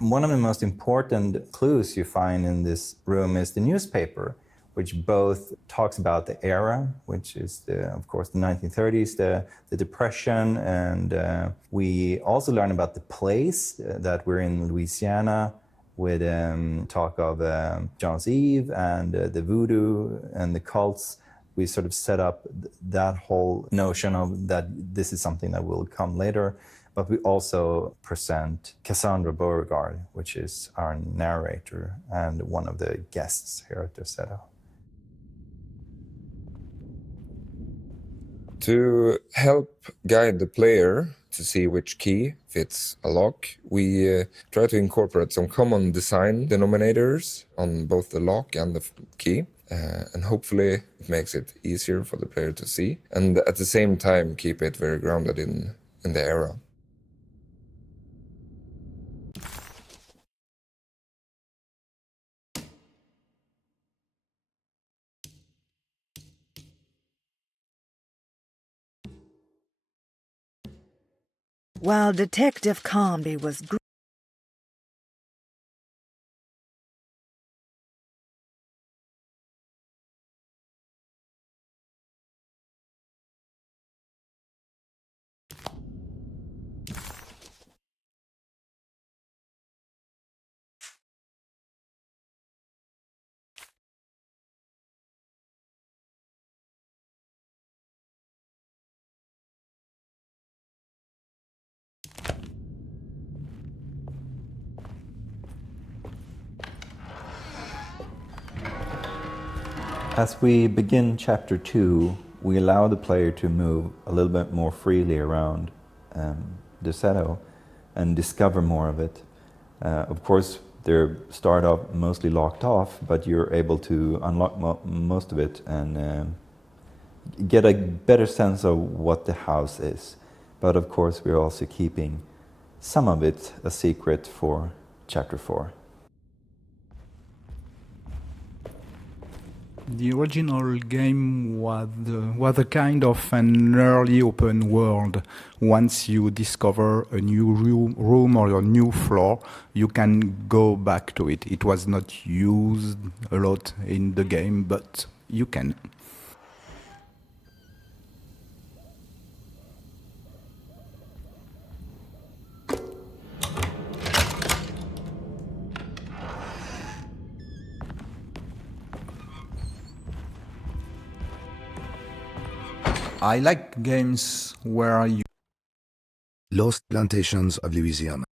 One of the most important clues you find in this room is the newspaper, which both talks about the era, which is, of course, the 1930s, the Depression, and we also learn about the place that we're in Louisiana, with talk of John's Eve and the voodoo and the cults. We sort of set up that whole notion of that this is something that will come later. But we also present Cassandra Beauregard, which is our narrator and one of the guests here at Derceto. To help guide the player to see which key fits a lock, we try to incorporate some common design denominators on both the lock and the key. And hopefully it makes it easier for the player to see, and at the same time keep it very grounded in the era. While Detective Comby was As we begin chapter 2, we allow the player to move a little bit more freely around Derceto and discover more of it. Of course, they start off mostly locked off, but you're able to unlock most of it and get a better sense of what the house is. But of course, we're also keeping some of it a secret for chapter 4. The original game was a kind of an early open world. Once you discover a new room or a new floor, you can go back to it. It was not used a lot in the game, but you can. I like games where you... Lost Plantations of Louisiana.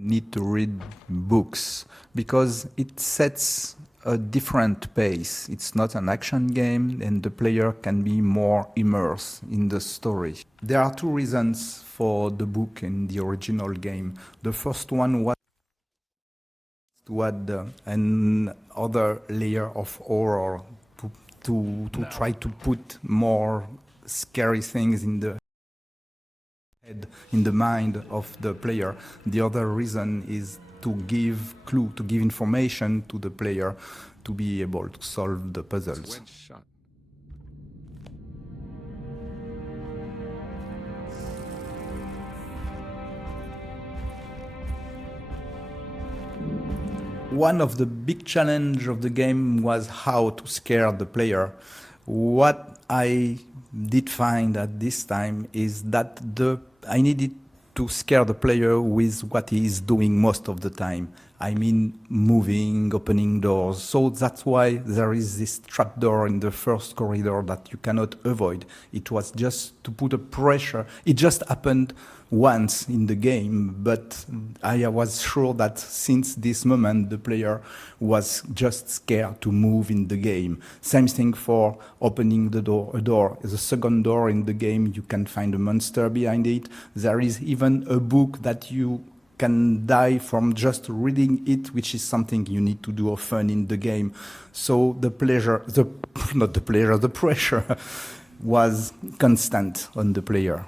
Need to read books because it sets a different pace. It's not an action game and the player can be more immersed in the story. There are two reasons for the book in the original game. The first one was to add another layer of horror, to try to put more scary things in the mind of the player. The other reason is to give clue, to give information to the player to be able to solve the puzzles. One of the big challenge of the game was how to scare the player. What I did find at this time is that I needed to scare the player with what he is doing most of the time. I mean, moving, opening doors. So that's why there is this trapdoor in the first corridor that you cannot avoid. It was just to put a pressure. It just happened once in the game, but I was sure that since this moment the player was just scared to move in the game. Same thing for opening a door. The second door in the game, you can find a monster behind it. There is even a book that you can die from just reading it, which is something you need to do often in the game. So the pressure was constant on the player.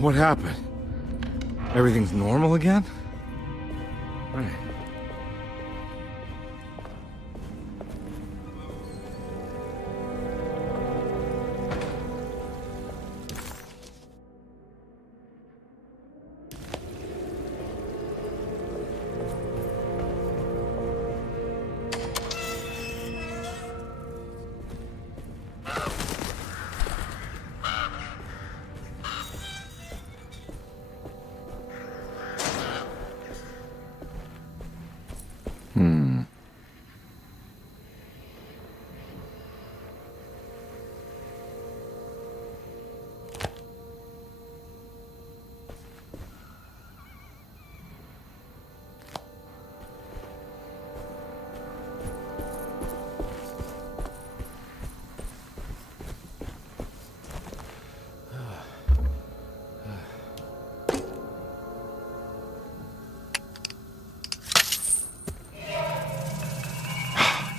What happened? Everything's normal again? Right.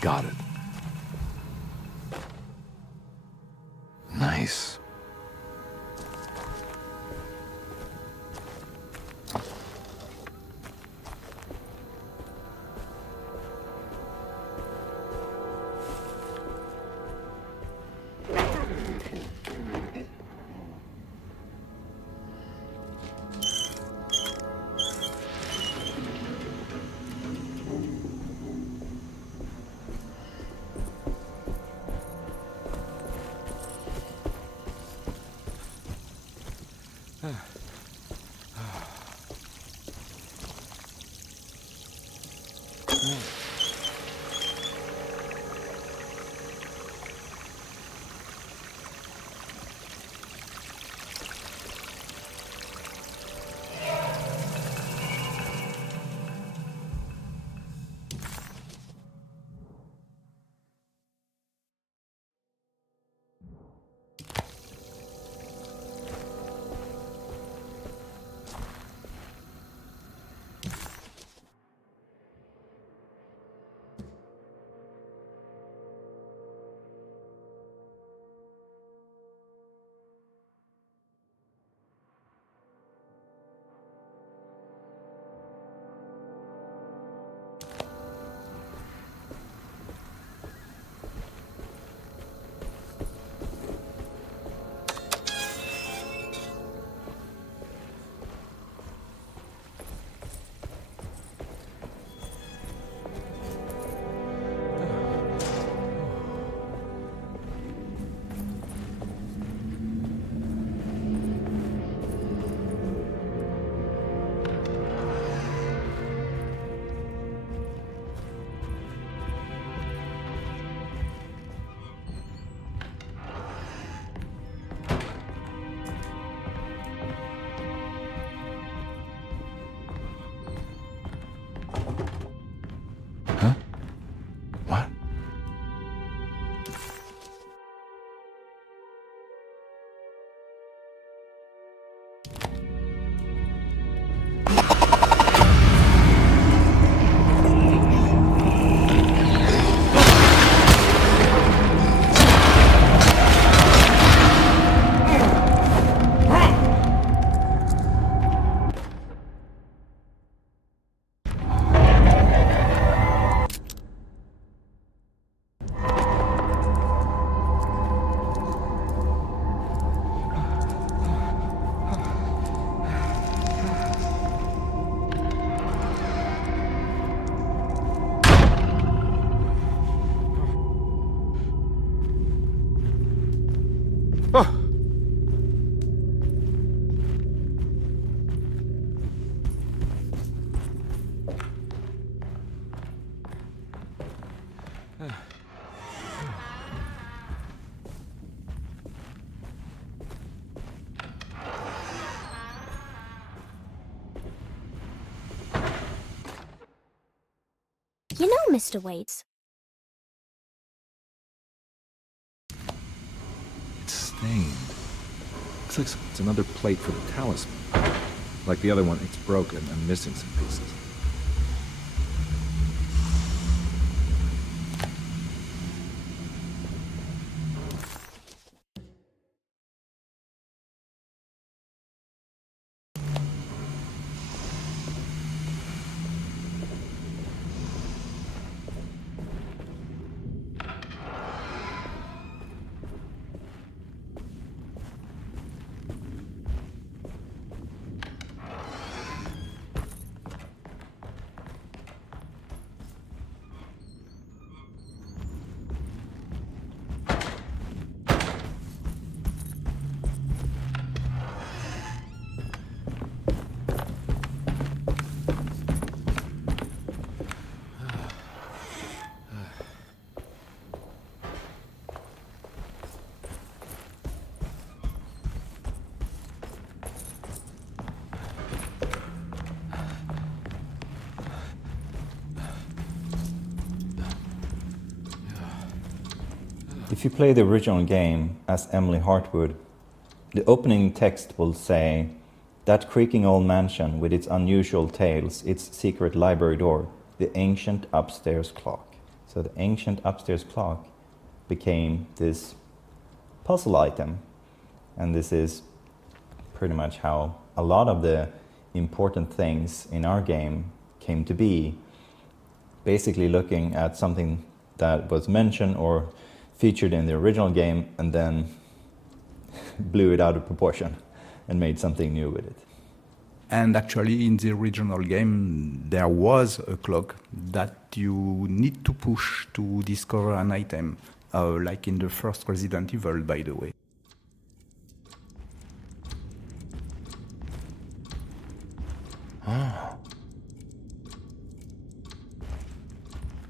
Got it. Nice. You know, Mr. Waits. It's stained. Looks like it's another plate for the talisman. Like the other one, it's broken and missing some pieces. If you play the original game as Emily Hartwood, the opening text will say, "That creaking old mansion with its unusual tales, its secret library door, the ancient upstairs clock." So the ancient upstairs clock became this puzzle item. And this is pretty much how a lot of the important things in our game came to be. Basically looking at something that was mentioned or featured in the original game and then blew it out of proportion and made something new with it. And actually, in the original game, there was a clock that you need to push to discover an item, like in the first Resident Evil, by the way.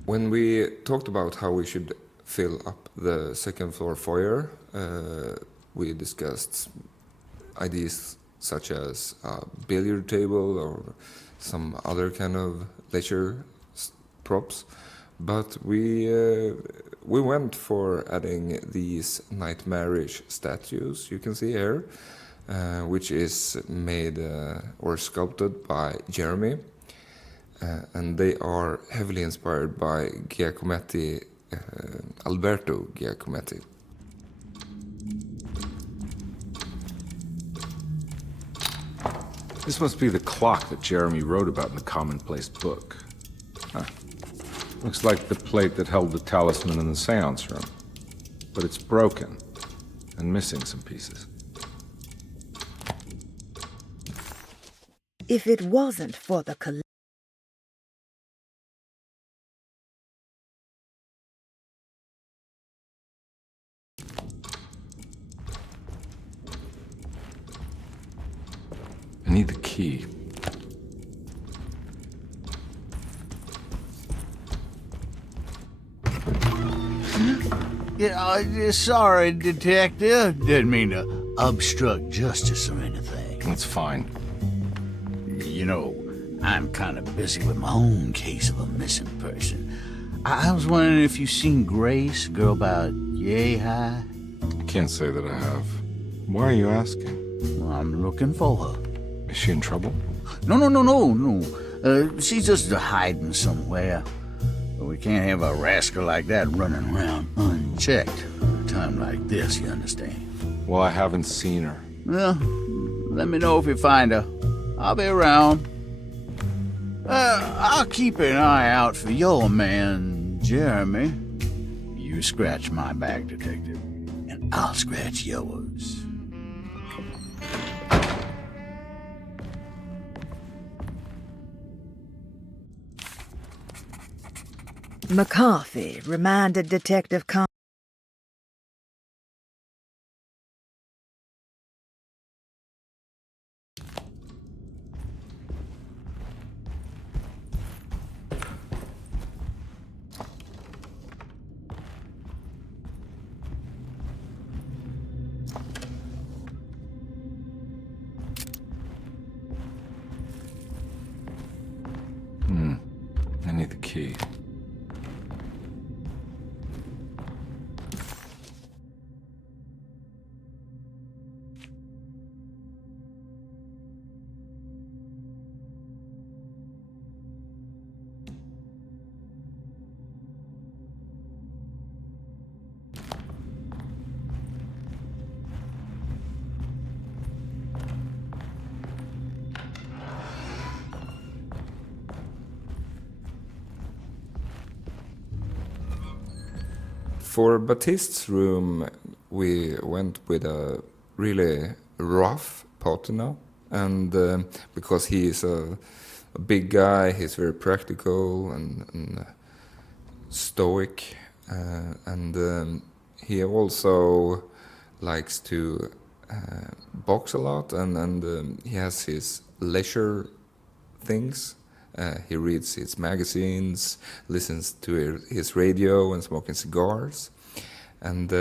When we talked about how we should fill up the second floor foyer, we discussed ideas such as a billiard table or some other kind of leisure props, but we went for adding these nightmarish statues you can see here, which is made or sculpted by Jeremy, and they are heavily inspired by Giacometti, Alberto Giacometti. This must be the clock that Jeremy wrote about in the commonplace book. Huh. Looks like the plate that held the talisman in the seance room. But it's broken and missing some pieces. If it wasn't for the I need the key. Yeah, sorry, Detective. Didn't mean to obstruct justice or anything. That's fine. You know, I'm kind of busy with my own case of a missing person. I was wondering if you've seen Grace, girl about yay high? I can't say that I have. Why are you asking? Well, I'm looking for her. Is she in trouble? No. She's just hiding somewhere. But we can't have a rascal like that running around unchecked. At a time like this, you understand? Well, I haven't seen her. Well, let me know if you find her. I'll be around. I'll keep an eye out for your man, Jeremy. You scratch my back, Detective, and I'll scratch yours. McCarthy reminded Detective Con. I need the key. For Baptiste's room, we went with a really rough patina, and because he is a big guy, he's very practical and stoic, and he also likes to box a lot, and he has his leisure things. He reads his magazines, listens to his radio, and smoking cigars, and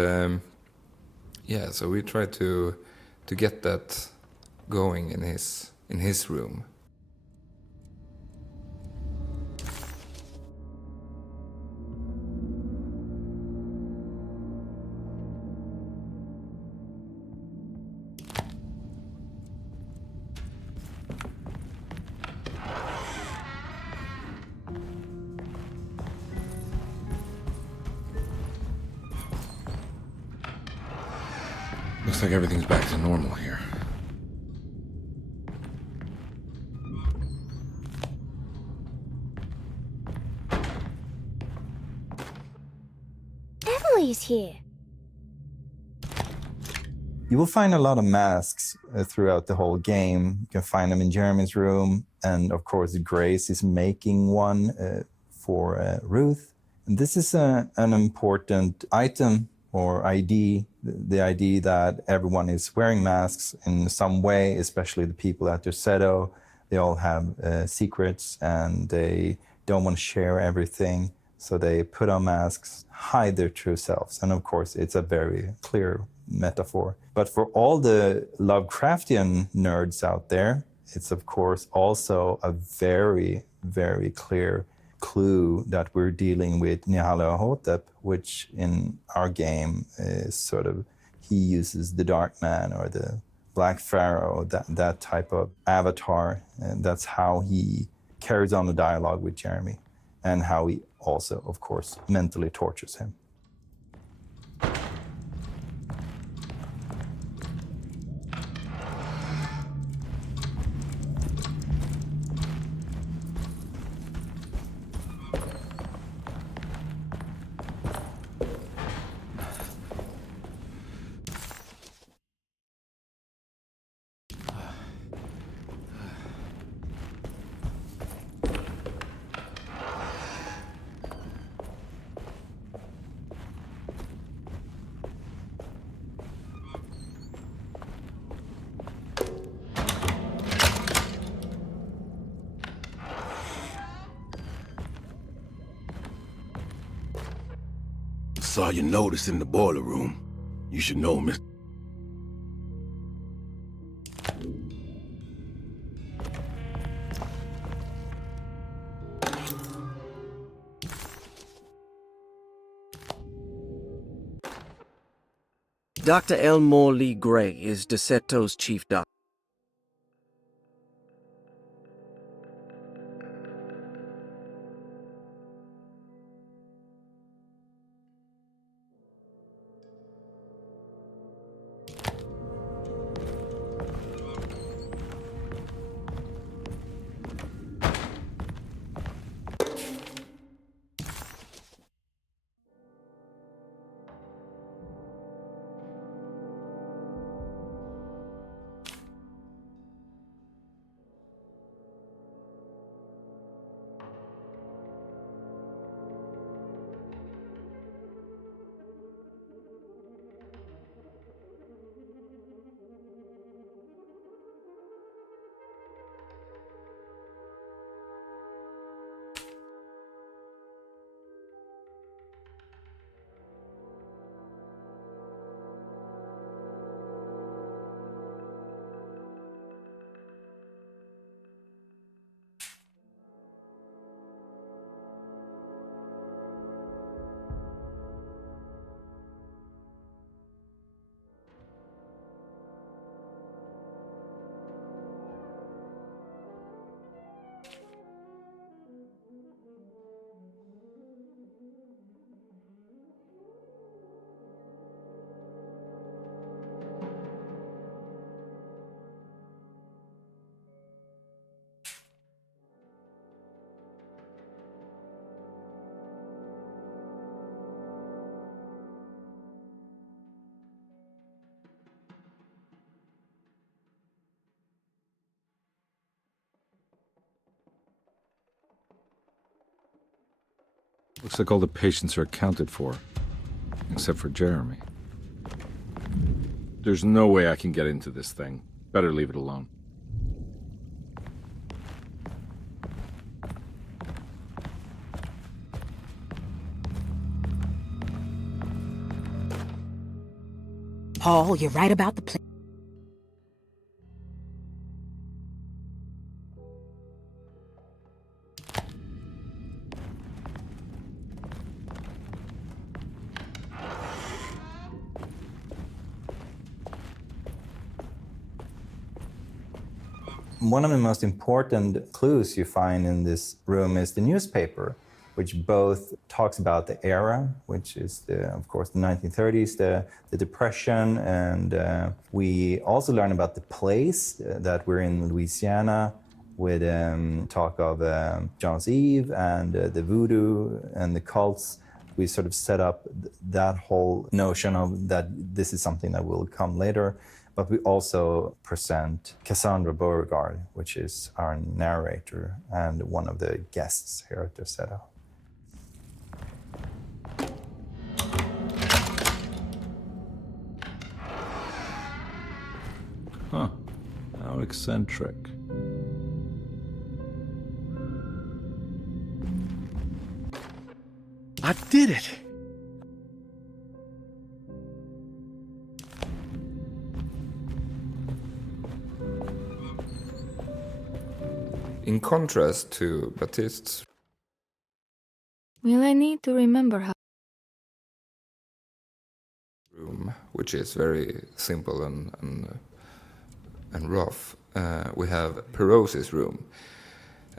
so we try to get that going in his room. Looks like everything's back to normal here. Emily's here. You will find a lot of masks throughout the whole game. You can find them in Jeremy's room, and of course Grace is making one for Ruth. And this is an important item or ID, the ID that everyone is wearing masks in some way, especially the people at Derceto. They all have secrets and they don't want to share everything. So they put on masks, hide their true selves. And of course, it's a very clear metaphor. But for all the Lovecraftian nerds out there, it's of course also a very, very clear clue that we're dealing with Nyarlathotep, which in our game is sort of, he uses the Dark Man or the Black Pharaoh, that type of avatar. And that's how he carries on the dialogue with Jeremy, and how he also, of course, mentally tortures him. Saw your notice in the boiler room. You should know, Miss. Dr. Elmore Lee Gray is Deceto's chief doctor. Looks like all the patients are accounted for, except for Jeremy. There's no way I can get into this thing. Better leave it alone. Paul, you're right about the place. One of the most important clues you find in this room is the newspaper, which both talks about the era, which is, of course, the 1930s, the Depression, and we also learn about the place that we're in Louisiana, with talk of John's Eve and the voodoo and the cults. We sort of set up that whole notion of that this is something that will come later. But we also present Cassandra Beauregard, which is our narrator and one of the guests here at the setup. Huh. How eccentric. I did it! In contrast to Baptiste's Will I need to remember how? room, which is very simple and rough, we have Peros's room,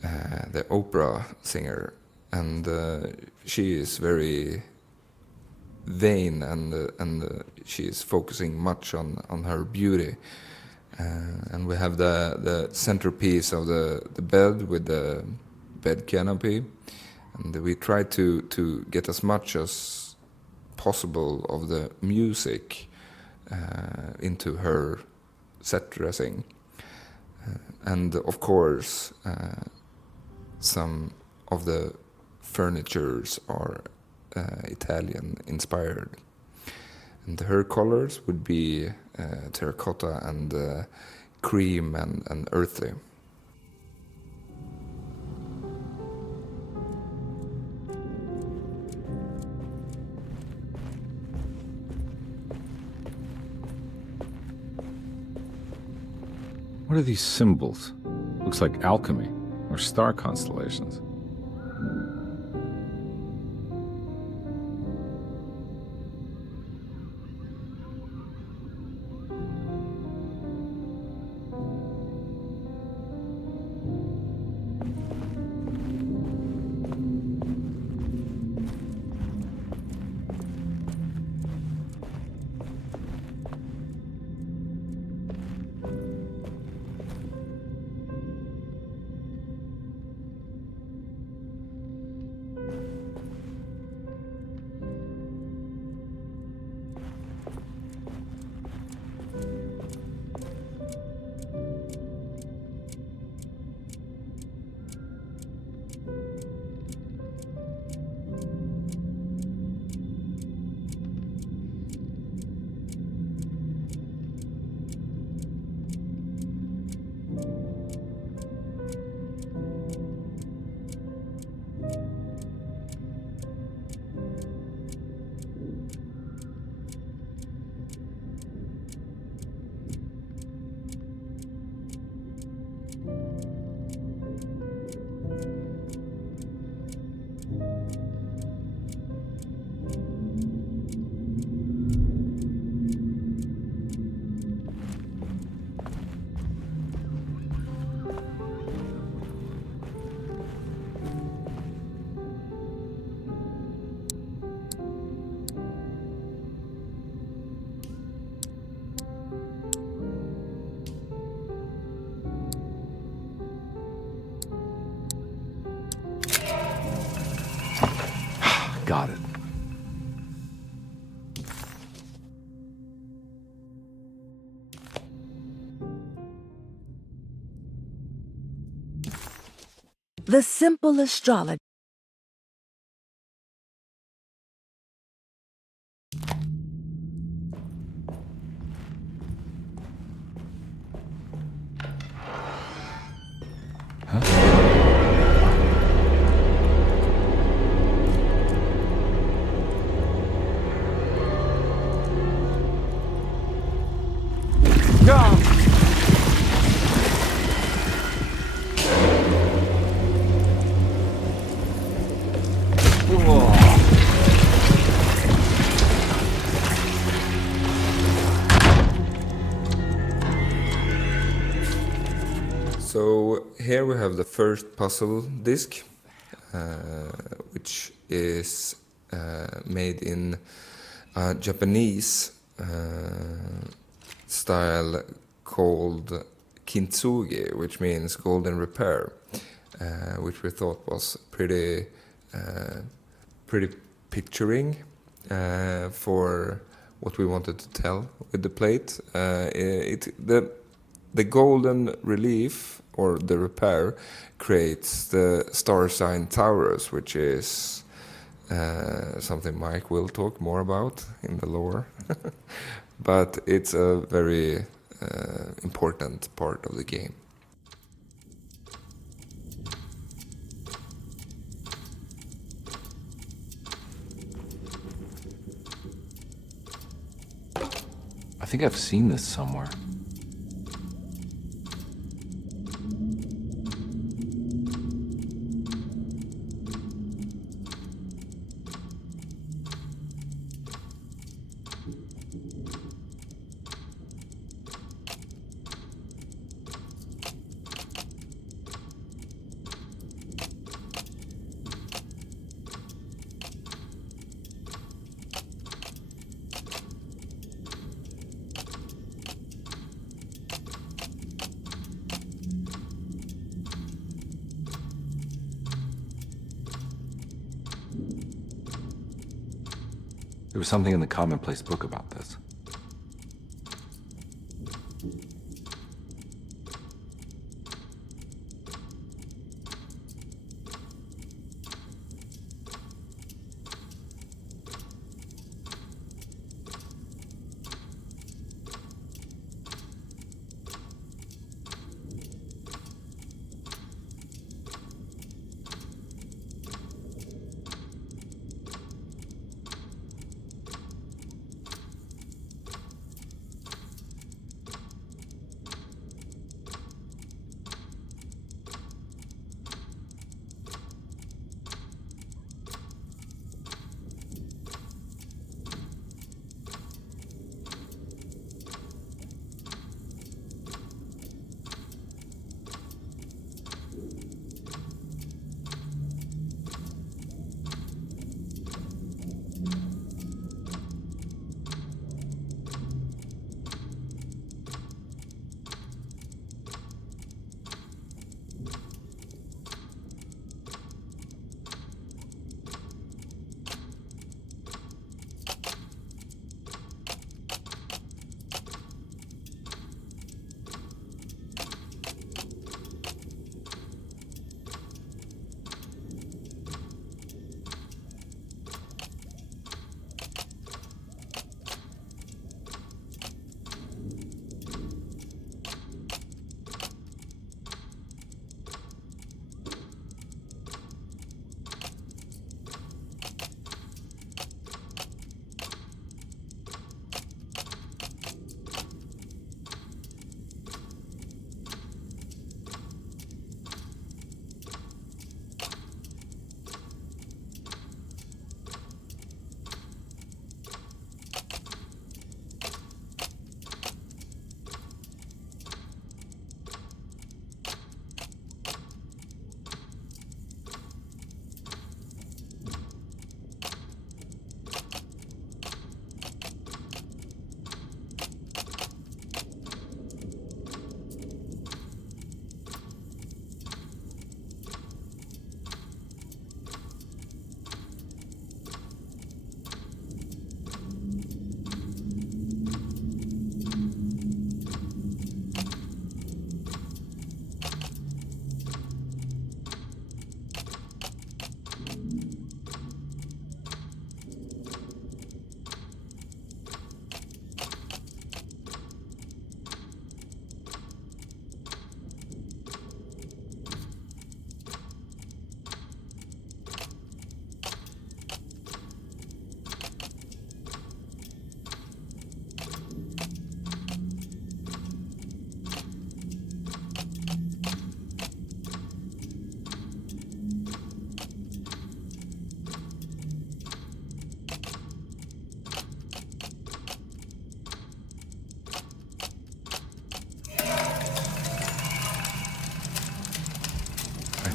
the opera singer, and she is very vain and she is focusing much on her beauty. And we have the centerpiece of the bed with the bed canopy, and we try to get as much as possible of the music into her set dressing. And of course, some of the furnitures are Italian inspired. And her colors would be terracotta and cream and earthy. What are these symbols? Looks like alchemy or star constellations. Got it. The simple astrology. Here we have the first puzzle disc, which is made in Japanese style called kintsugi, which means golden repair, which we thought was pretty picturing for what we wanted to tell with the plate. The golden relief or the repair creates the star sign Taurus, which is something Mike will talk more about in the lore. But it's a very important part of the game. I think I've seen this somewhere. There was something in the commonplace book about this.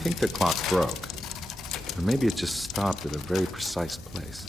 think the clock broke. Or maybe it just stopped at a very precise place.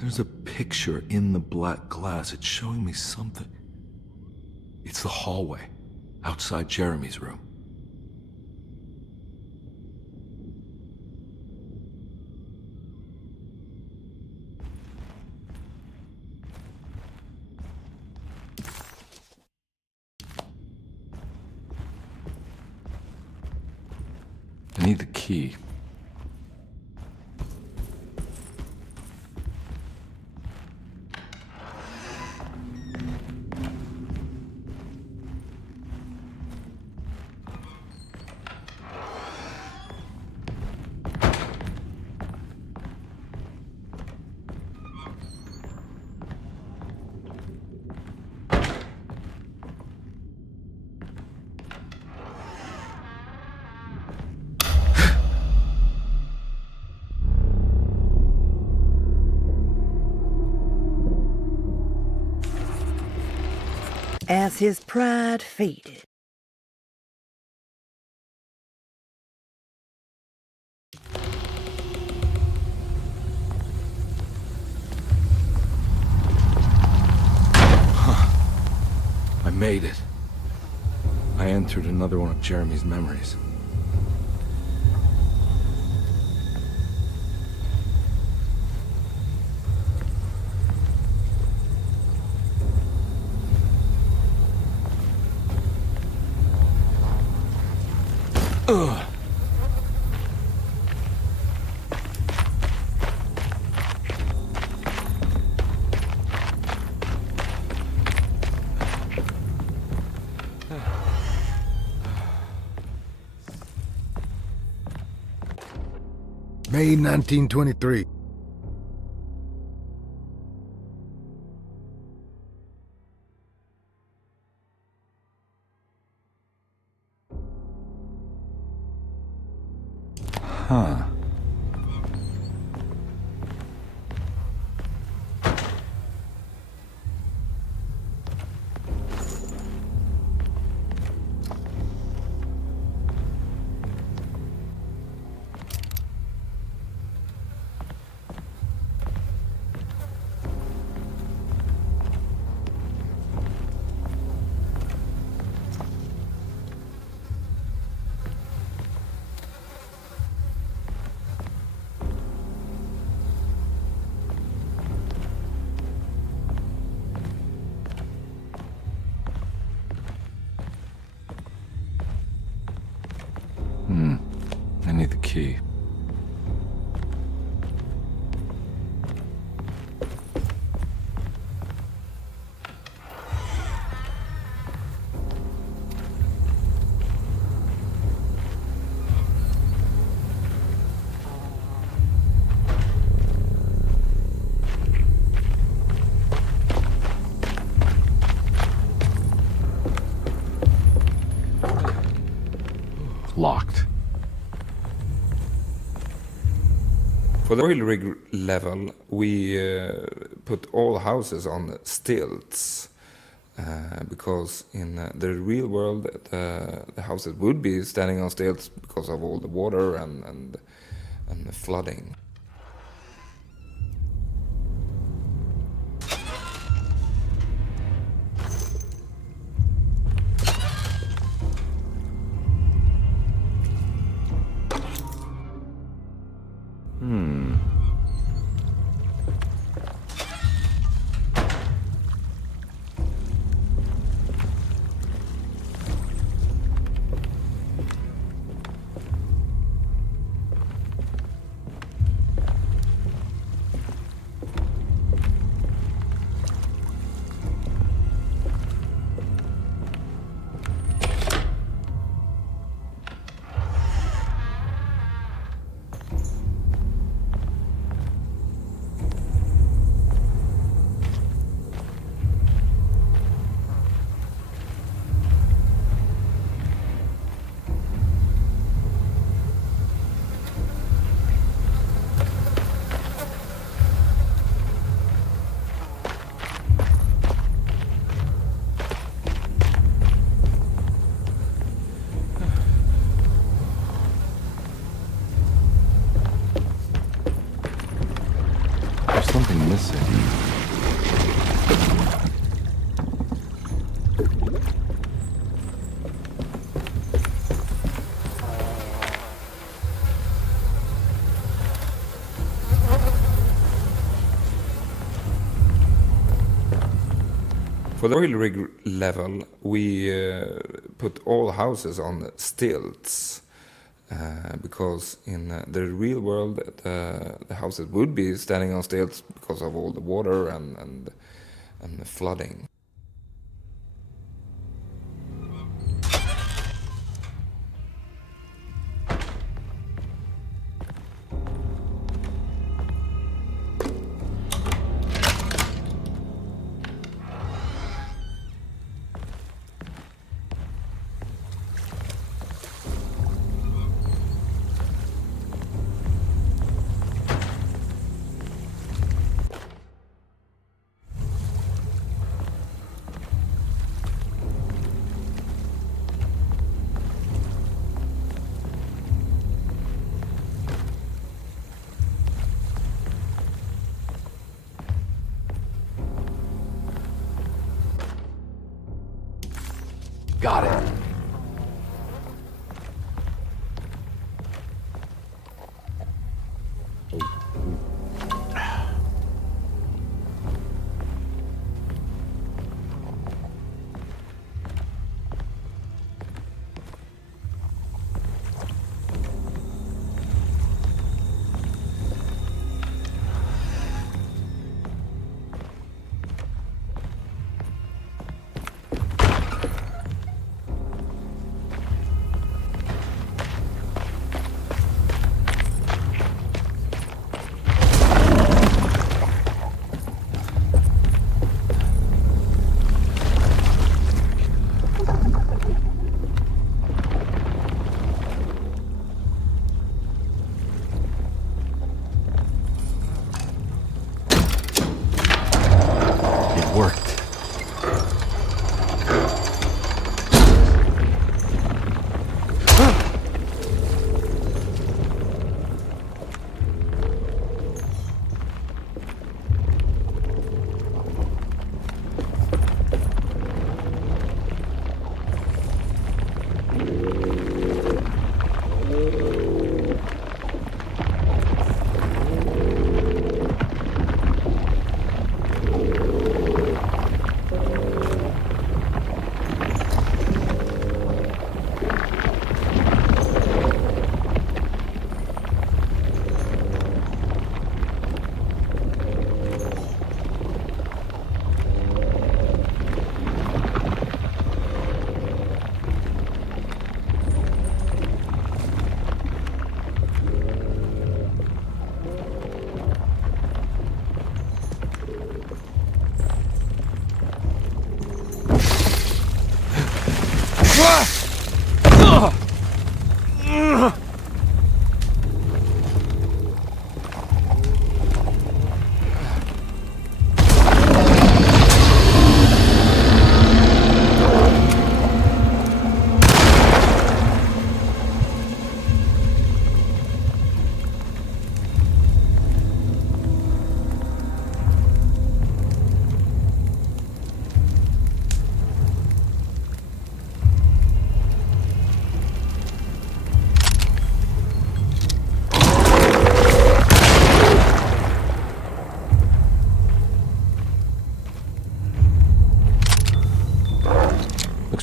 There's a picture in the black glass. It's showing me something. It's the hallway outside Jeremy's room. I need the key. As his pride faded, I made it. I entered another one of Jeremy's memories. Ugh. May 1923. Huh. I need the key. Locked. For the oil rig level, we put all houses on stilts because in the real world, the houses would be standing on stilts because of all the water and the flooding. missing. For the oil rig level, we put all houses on stilts because in the real world, the houses would be standing on stilts because of all the water and the flooding. Got it.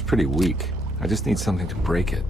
Pretty weak. I just need something to break it.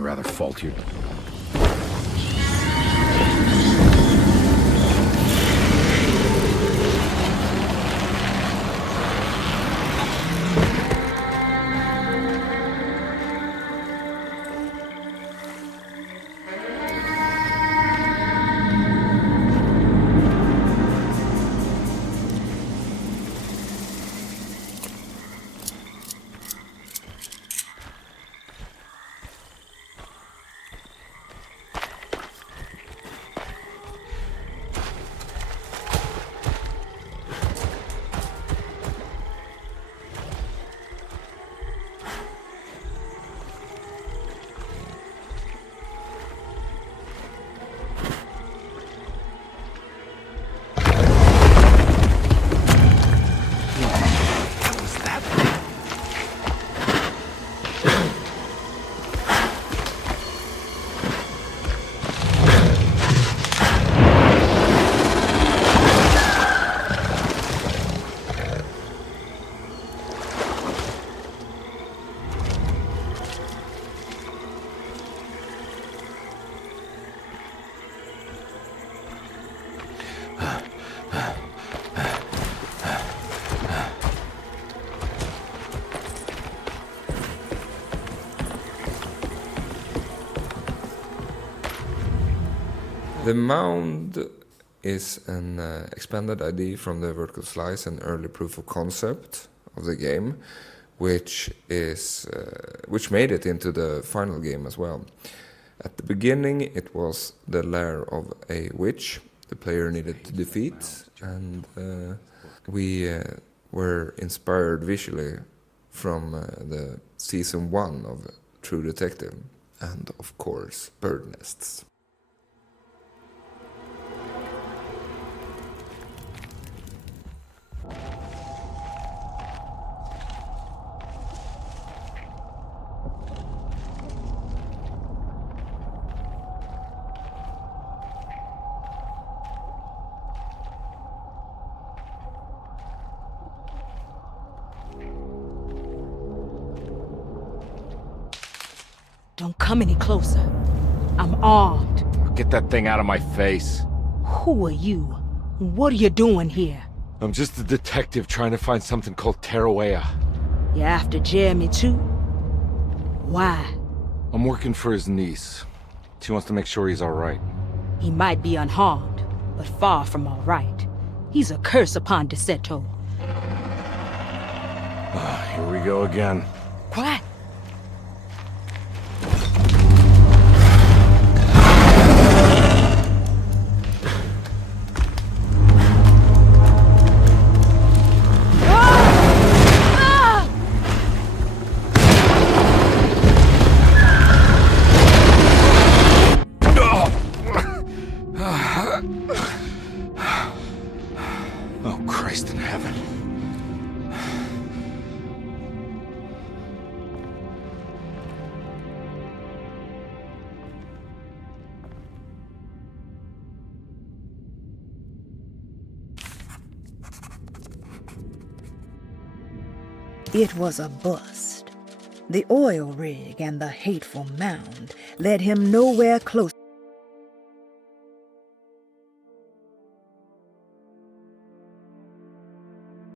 you rather fault your... The mound is an expanded idea from the vertical slice and early proof of concept of the game, which made it into the final game as well. At the beginning, it was the lair of a witch the player needed to defeat, and we were inspired visually from the season 1 of True Detective, and of course, bird nests. Don't come any closer. I'm armed. Get that thing out of my face. Who are you? What are you doing here? I'm just a detective trying to find something called Teruea. You after Jeremy too? Why? I'm working for his niece. She wants to make sure he's alright. He might be unharmed, but far from alright. He's a curse upon Deseto. Here we go again. Quiet. Oh, Christ in heaven. It was a bust. The oil rig and the hateful mound led him nowhere closer